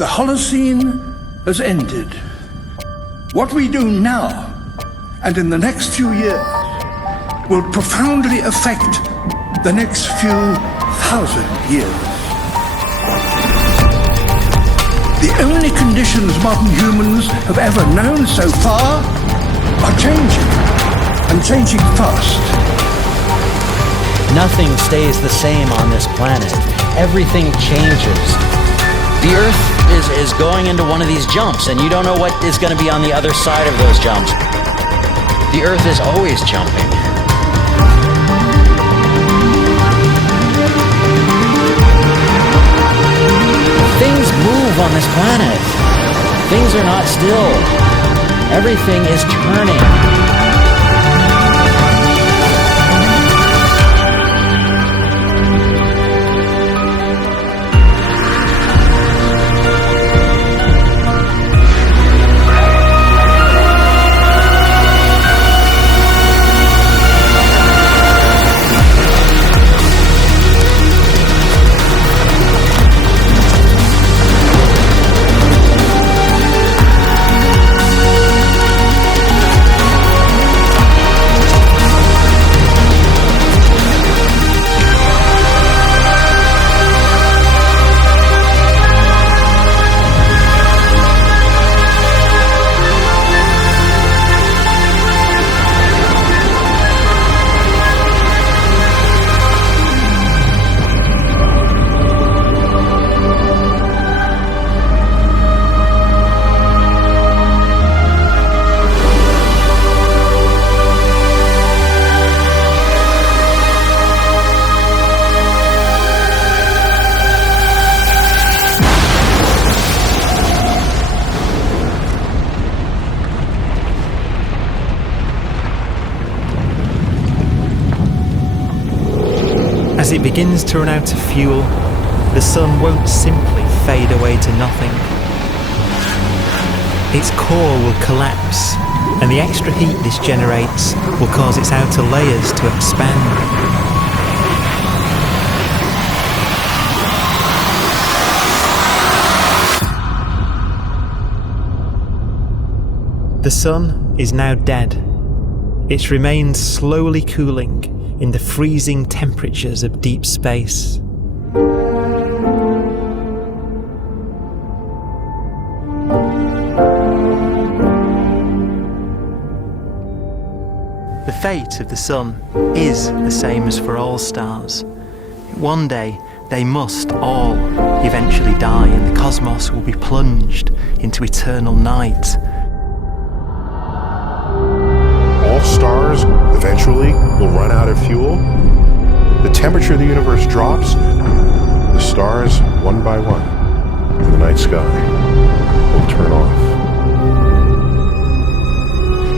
The Holocene has ended. What we do now and in the next few years will profoundly affect the next few thousand years. The only conditions modern humans have ever known so far are changing, and changing fast. Nothing stays the same on this planet. Everything changes. The Earth is going into one of these jumps, and you don't know what is going to be on the other side of those jumps. The Earth is always jumping. Things move on this planet. Things are not still. Everything is turning. As it begins to run out of fuel, the sun won't simply fade away to nothing. Its core will collapse, and the extra heat this generates will cause its outer layers to expand. The sun is now dead. Its remains slowly cooling in the freezing temperatures of deep space. The fate of the sun is the same as for all stars. One day they must all eventually die, and the cosmos will be plunged into eternal night. All stars eventually will run out of fuel. The temperature of the universe drops. The stars, one by one, in the night sky, will turn off.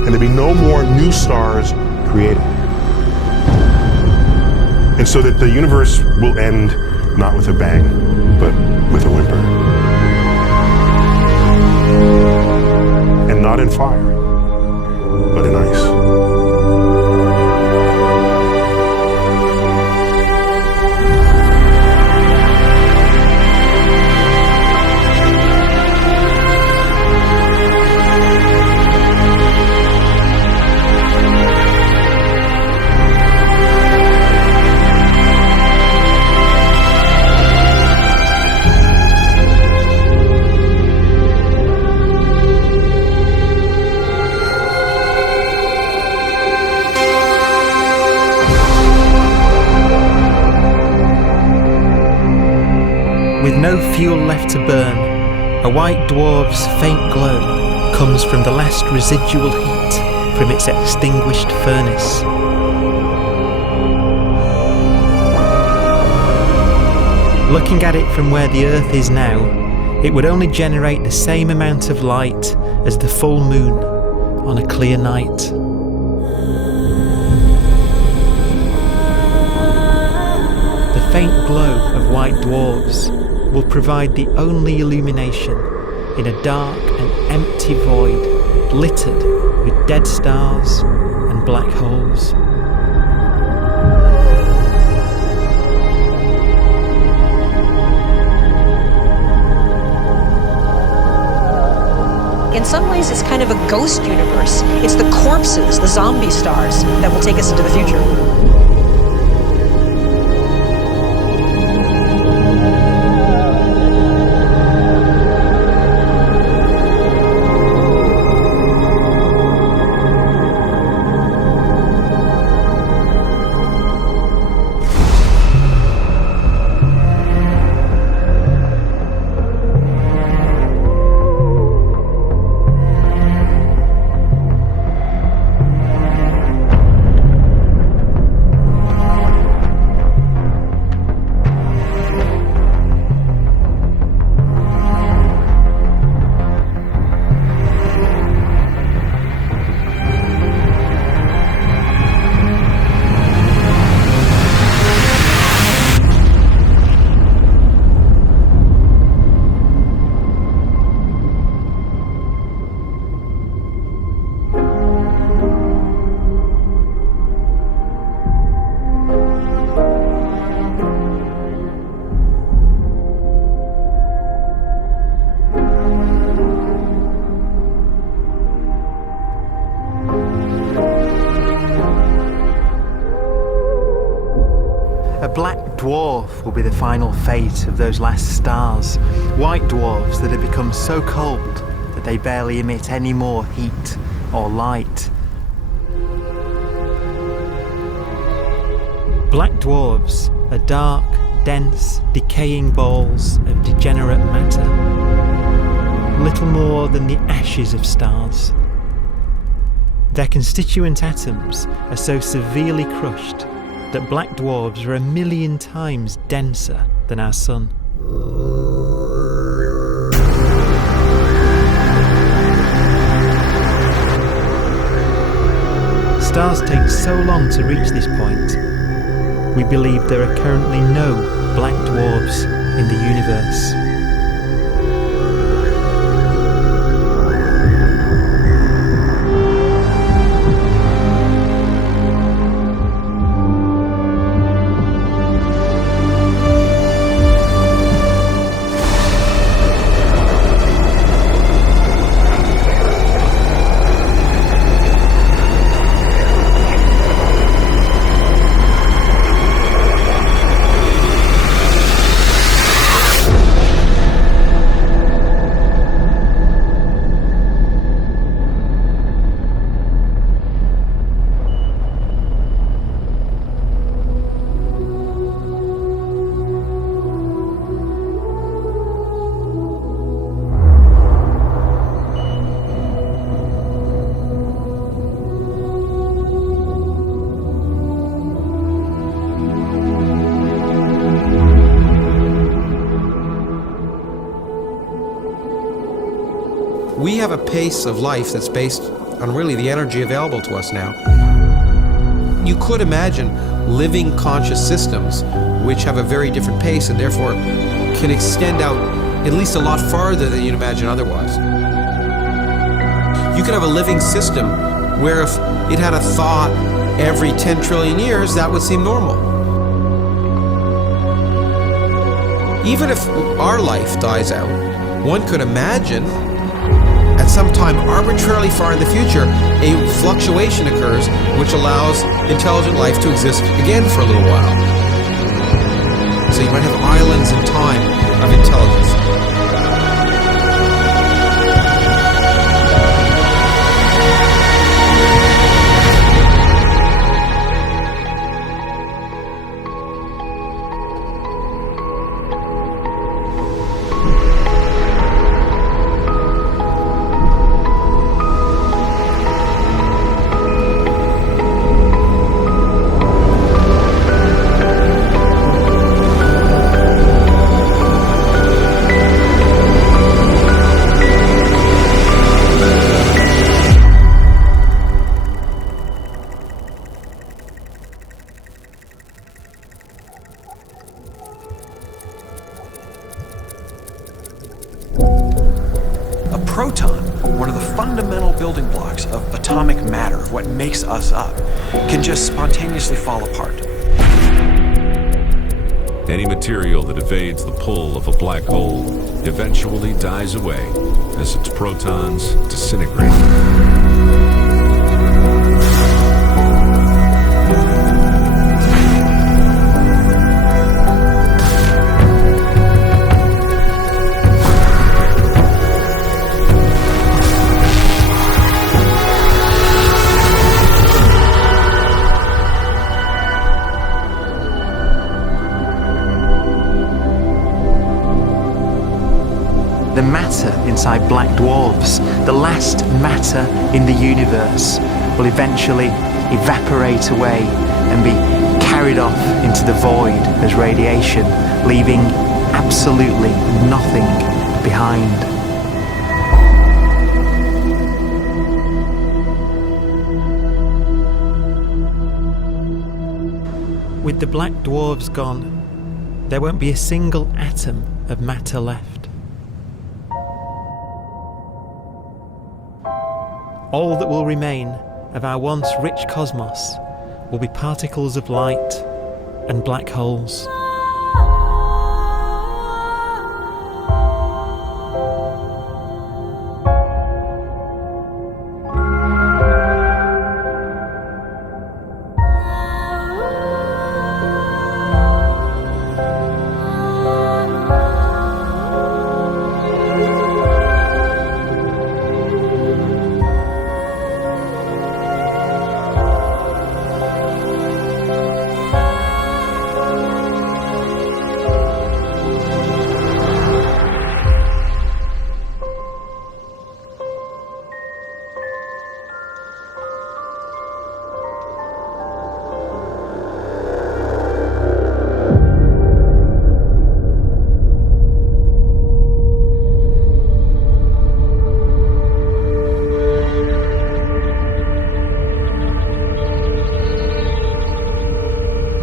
And there'll be no more new stars created. And so that the universe will end not with a bang, but with a whimper. And not in fire, but in ice. With no fuel left to burn, a white dwarf's faint glow comes from the last residual heat from its extinguished furnace. Looking at it from where the Earth is now, it would only generate the same amount of light as the full moon on a clear night. The faint glow of white dwarfs will provide the only illumination in a dark and empty void littered with dead stars and black holes. In some ways, it's kind of a ghost universe. It's the corpses, the zombie stars, that will take us into the future. A black dwarf will be the final fate of those last stars. White dwarfs that have become so cold that they barely emit any more heat or light. Black dwarfs are dark, dense, decaying balls of degenerate matter. Little more than the ashes of stars. Their constituent atoms are so severely crushed that black dwarfs are 1,000,000 times denser than our sun. Stars take so long to reach this point. We believe there are currently no black dwarfs in the universe. We have a pace of life that's based on really the energy available to us now. You could imagine living conscious systems which have a very different pace and therefore can extend out at least a lot farther than you'd imagine otherwise. You could have a living system where if it had a thought every 10 trillion years, that would seem normal. Even if our life dies out, one could imagine at some time arbitrarily far in the future, a fluctuation occurs which allows intelligent life to exist again for a little while. So you might have islands in time of intelligence. Proton, one of the fundamental building blocks of atomic matter, of what makes us up, can just spontaneously fall apart. Any material that evades the pull of a black hole eventually dies away as its protons disintegrate. The matter inside black dwarfs, the last matter in the universe, will eventually evaporate away and be carried off into the void as radiation, leaving absolutely nothing behind. With the black dwarfs gone, there won't be a single atom of matter left. All that will remain of our once rich cosmos will be particles of light and black holes.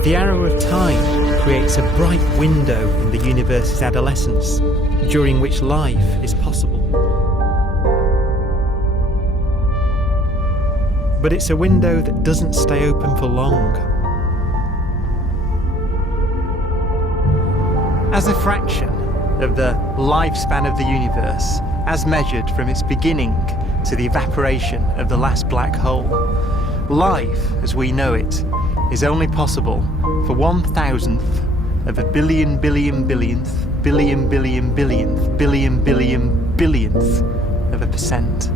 The arrow of time creates a bright window in the universe's adolescence, during which life is possible. But it's a window that doesn't stay open for long. As a fraction of the lifespan of the universe, as measured from its beginning to the evaporation of the last black hole, life, as we know it, is only possible for 1,000th of a billion billionth billion billionth of a percent.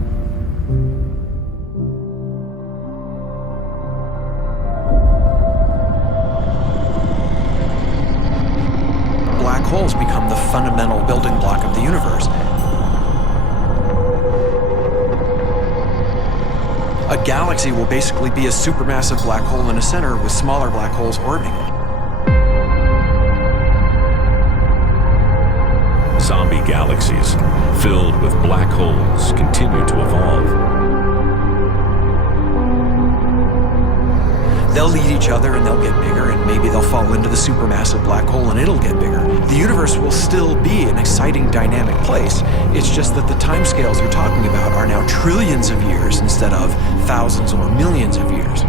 Black holes become the fundamental building block of the universe. A galaxy will basically be a supermassive black hole in a center with smaller black holes orbiting it. Zombie galaxies filled with black holes continue to evolve. They'll eat each other and they'll get bigger, and maybe they'll fall into the supermassive black hole and it'll get bigger. The universe will still be an exciting, dynamic place. It's just that the timescales you're talking about are now trillions of years instead of thousands or millions of years.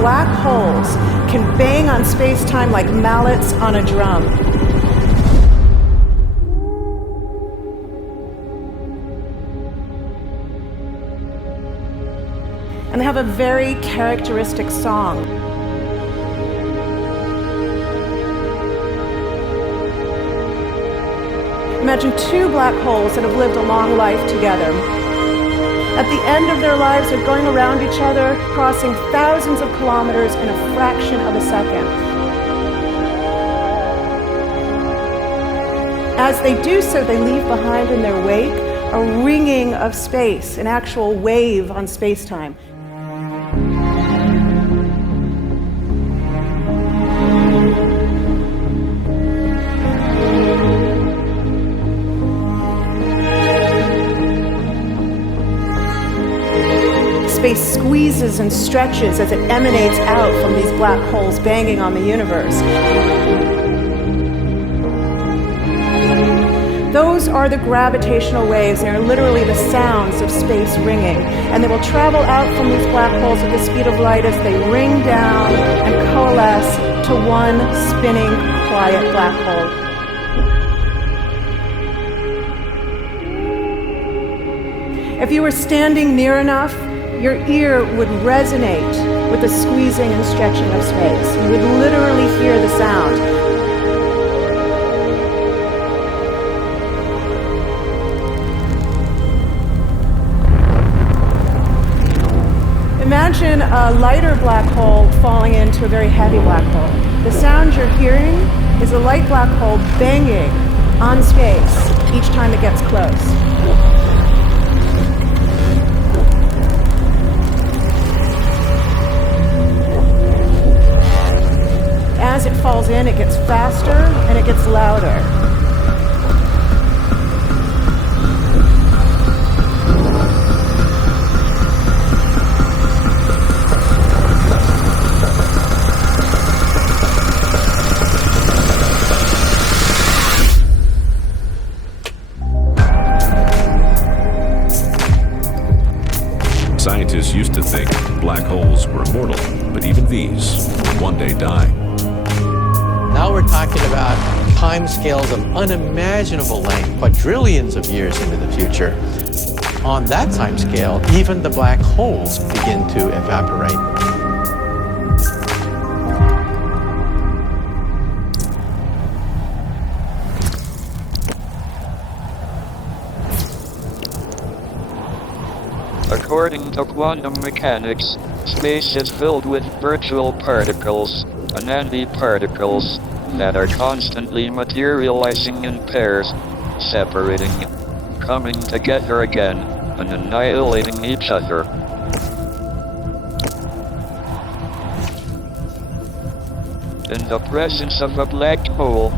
Black holes can bang on space-time like mallets on a drum. And they have a very characteristic song. Imagine two black holes that have lived a long life together. At the end of their lives, they're going around each other, crossing thousands of kilometers in a fraction of a second. As they do so, they leave behind in their wake a ringing of space, an actual wave on space-time. squeezes and stretches as it emanates out from these black holes banging on the universe. Those are the gravitational waves. They're literally the sounds of space ringing. And they will travel out from these black holes at the speed of light as they ring down and coalesce to one spinning, quiet black hole. If you were standing near enough, your ear would resonate with the squeezing and stretching of space. You would literally hear the sound. Imagine a lighter black hole falling into a very heavy black hole. The sound you're hearing is a light black hole banging on space each time it gets close. As it falls in, it gets faster and it gets louder. Scientists used to think black holes were immortal, but even these will one day die. Now we're talking about timescales of unimaginable length, quadrillions of years into the future. On that timescale, even the black holes begin to evaporate. According to quantum mechanics, space is filled with virtual particles, antiparticles, that are constantly materializing in pairs, separating, coming together again, and annihilating each other. In the presence of a black hole,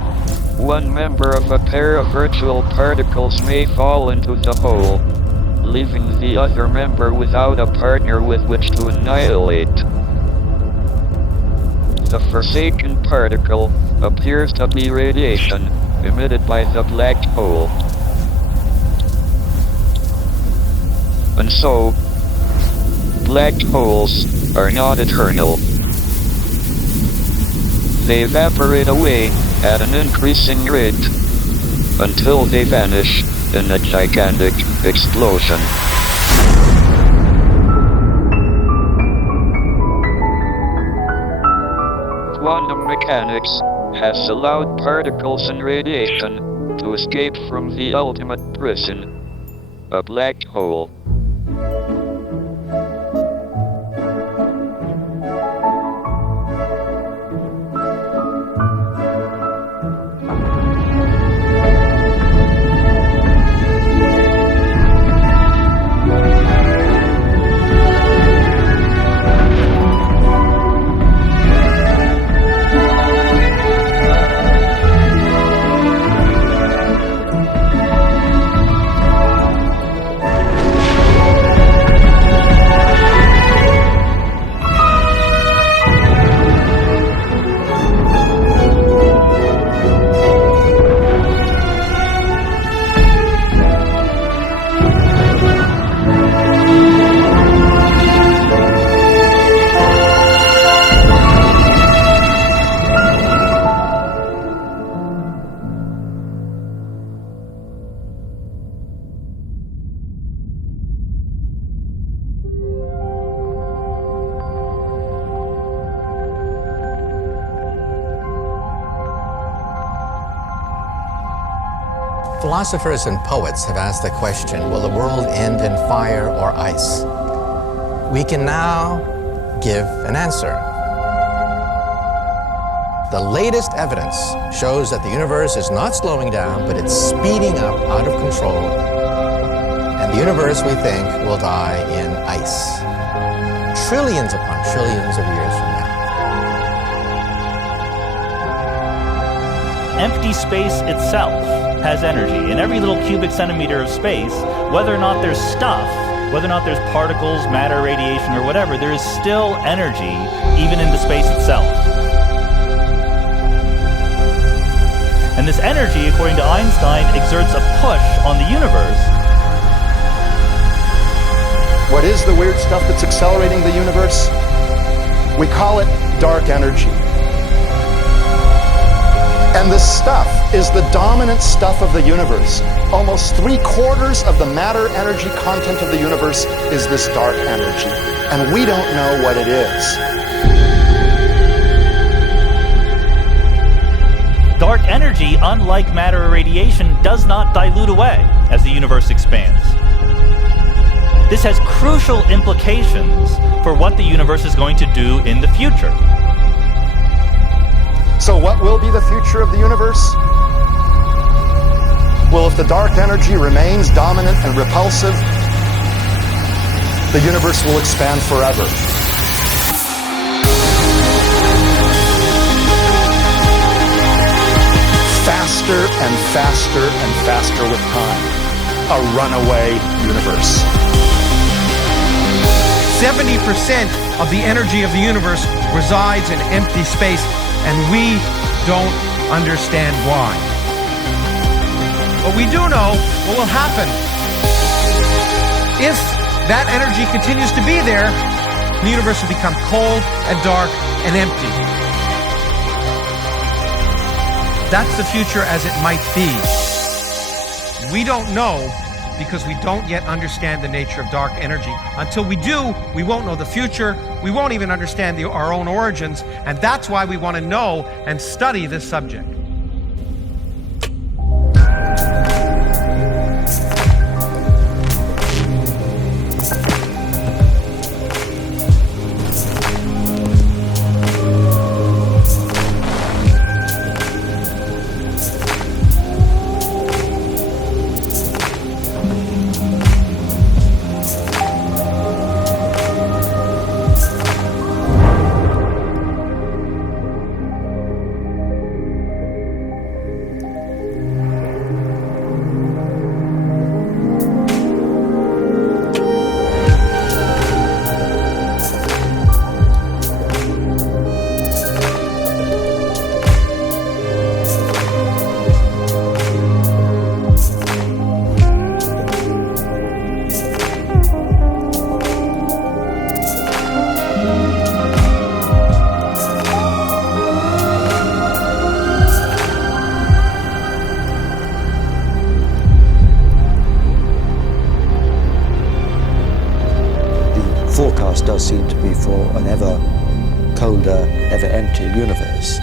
one member of a pair of virtual particles may fall into the hole, leaving the other member without a partner with which to annihilate. The forsaken particle appears to be radiation emitted by the black hole. And so, black holes are not eternal. They evaporate away at an increasing rate until they vanish in a gigantic explosion. Quantum mechanics has allowed particles and radiation to escape from the ultimate prison, a black hole. Philosophers and poets have asked the question, will the world end in fire or ice? We can now give an answer. The latest evidence shows that the universe is not slowing down, but it's speeding up out of control. And the universe, we think, will die in ice. Trillions upon trillions of years from now. Empty space itself has energy. In every little cubic centimeter of space, whether or not there's stuff whether or not there's particles, matter, radiation, or whatever, there is still energy, even in the space itself. And this energy, according to Einstein, exerts a push on the universe. What is the weird stuff that's accelerating the universe? We call it dark energy. And this stuff is the dominant stuff of the universe. Almost 3/4 of the matter-energy content of the universe is this dark energy. And we don't know what it is. Dark energy, unlike matter or radiation, does not dilute away as the universe expands. This has crucial implications for what the universe is going to do in the future. So what will be the future of the universe? Well, if the dark energy remains dominant and repulsive, the universe will expand forever. Faster and faster and faster with time. A runaway universe. 70% of the energy of the universe resides in empty space, and we don't understand why. But we do know what will happen. If that energy continues to be there, the universe will become cold and dark and empty. That's the future as it might be. We don't know because we don't yet understand the nature of dark energy. Until we do, we won't know the future. We won't even understand our own origins, and that's why we want to know and study this subject. forecast does seem to be for an ever colder, ever emptier universe.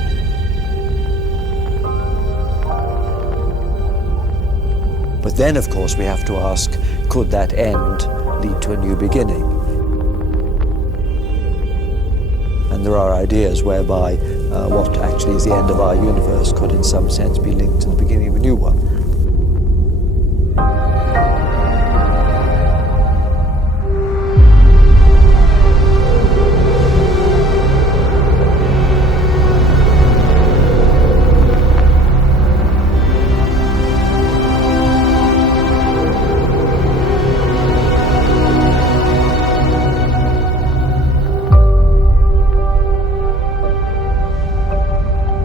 But then, of course, we have to ask, could that end lead to a new beginning? And there are ideas whereby what actually is the end of our universe could in some sense be linked to the beginning of a new one.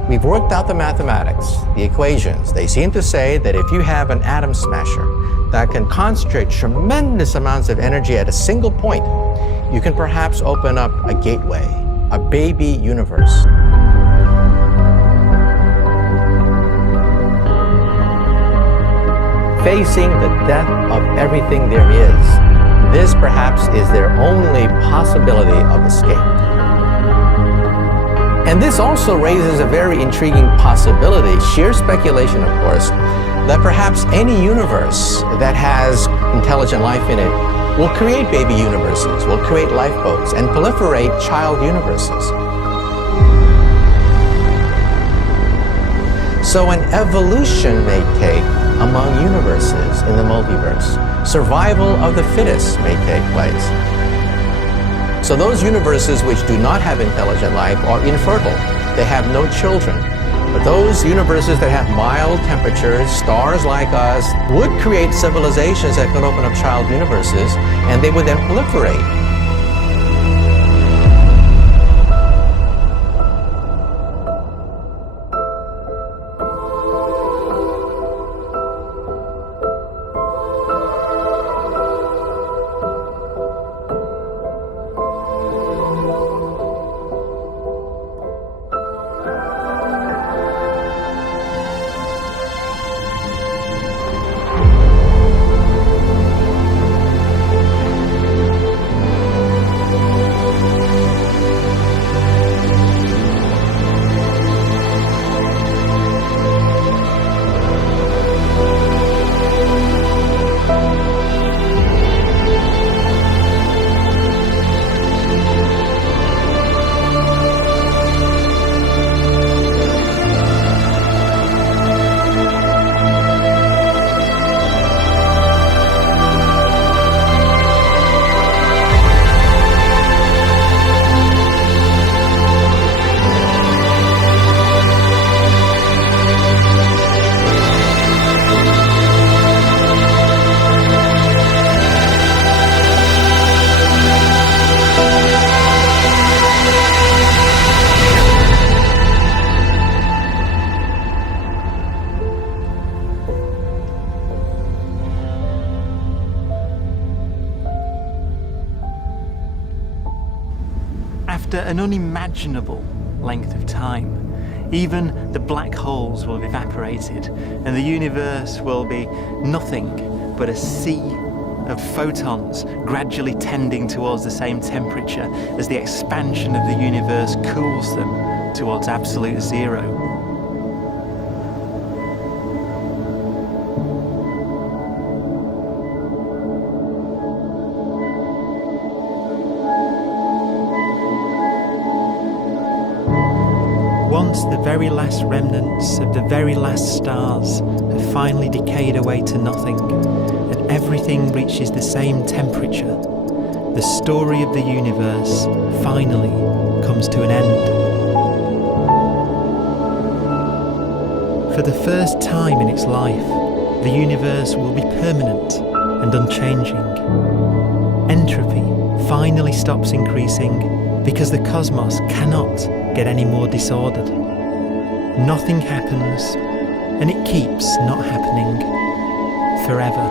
We've worked out the mathematics, the equations. They seem to say that if you have an atom smasher that can concentrate tremendous amounts of energy at a single point, you can perhaps open up a gateway, a baby universe. Facing the death of everything there is, this perhaps is their only possibility of escape. And this also raises a very intriguing possibility, sheer speculation of course, that perhaps any universe that has intelligent life in it will create baby universes, will create lifeboats, and proliferate child universes. So an evolution may take among universes in the multiverse. Survival of the fittest may take place. So those universes which do not have intelligent life are infertile. They have no children. But those universes that have mild temperatures, stars like us, would create civilizations that could open up child universes, and they would then proliferate. After an unimaginable length of time, even the black holes will have evaporated, and the universe will be nothing but a sea of photons gradually tending towards the same temperature as the expansion of the universe cools them towards absolute zero. Once the very last remnants of the very last stars have finally decayed away to nothing, and everything reaches the same temperature, the story of the universe finally comes to an end. For the first time in its life, the universe will be permanent and unchanging. Entropy finally stops increasing because the cosmos cannot get any more disordered. Nothing happens, and it keeps not happening forever.